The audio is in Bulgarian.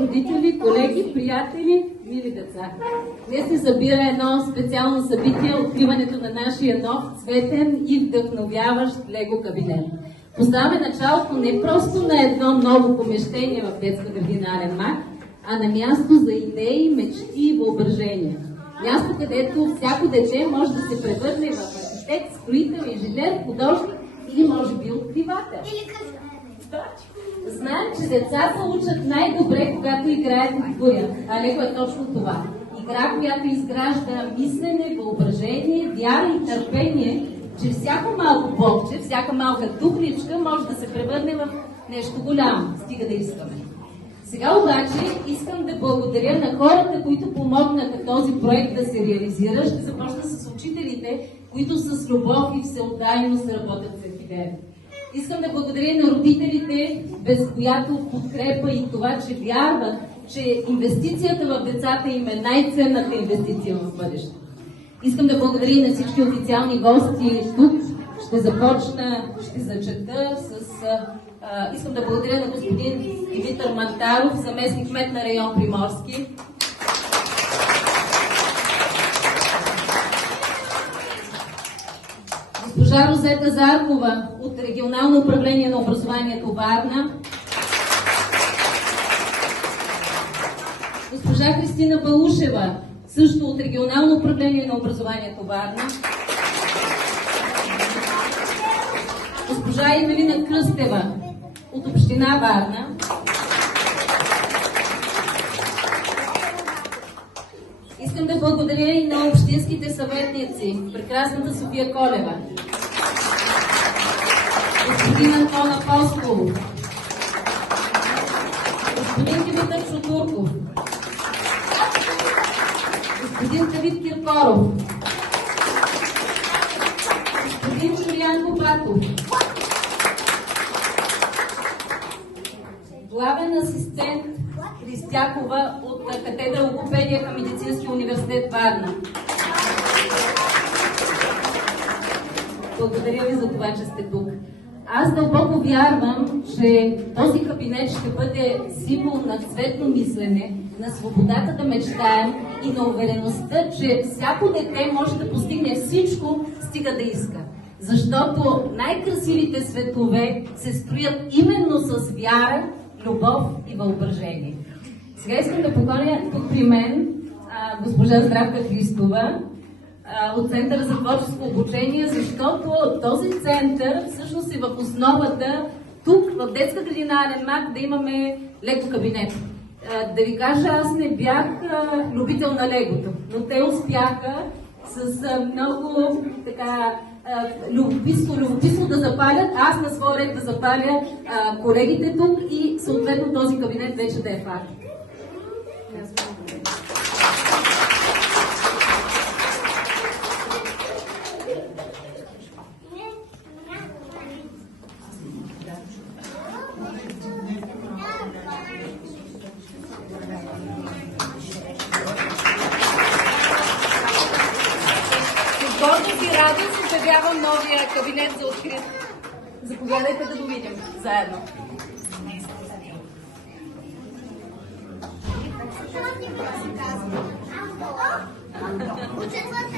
родители, колеги, приятели, мили деца! Днес се събира едно специално събитие – откриването на нашия нов, цветен и вдъхновяващ Лего кабинет. Поставяме началото не просто на едно ново помещение в детска градина Ален-Мак, а на място за идеи, мечти и въображения. Място, където всяко дете може да се превърне в архитект, строител, инженер, художник или може би откривател. Знаем, че децата учат най-добре, когато играят и творят, а Лего е точно това. Игра, която изгражда мислене, въображение, вяра и търпение, че всяко малко блокче, всяка малка тухличка може да се превърне в нещо голямо, стига да искаме. Сега обаче искам да благодаря на хората, които помогнаха този проект да се реализира. Ще започна с учителите, които с любов и всеотдайност работят всеки ден. Искам да благодаря на родителите, без която подкрепа и това, че вярват, че инвестицията в децата им е най-ценната инвестиция в бъдещето. Искам да благодаря и на всички официални гости тук. Ще зачета с... искам да благодаря на господин Димитър Мантаров, заместник кмет на район Приморски. Госпожа Розета Заркова от Регионално управление на образованието Варна. Госпожа Христина Балушева, също от Регионално управление на образованието Варна. Госпожа Евелина Кръстева от община Варна. Искам да благодаря и на общинските съветници, прекрасната София Колева, господин Антон Апостолов, господин Димитър Шотурков, господин Давид Киркоров, господин Журиан Копатов, главен асистент Христякова от катедра логопедия към Медицинския университет Варна. Благодаря ви за това, че сте тук. Аз дълбоко вярвам, че този кабинет ще бъде символ на цветно мислене, на свободата да мечтаем и на увереността, че всяко дете може да постигне всичко, стига да иска. Защото най-красивите светове се строят именно с вяра, любов и въображение. Сега искам да поканя тук при мен госпожа Здравка Христова от Центъра за творческо обучение, защото този център всъщност е в основата тук, в детска градина Ален-Мак, да имаме Лего кабинет. Да ви кажа, аз не бях любител на легото, но те успяха с много така любопитство да запалят, аз на своя ред да запаля колегите тук и съответно този кабинет вече да е факт. Гордост и радост обявявам новия кабинет за открит. Заповядайте да го видим заедно. Учителът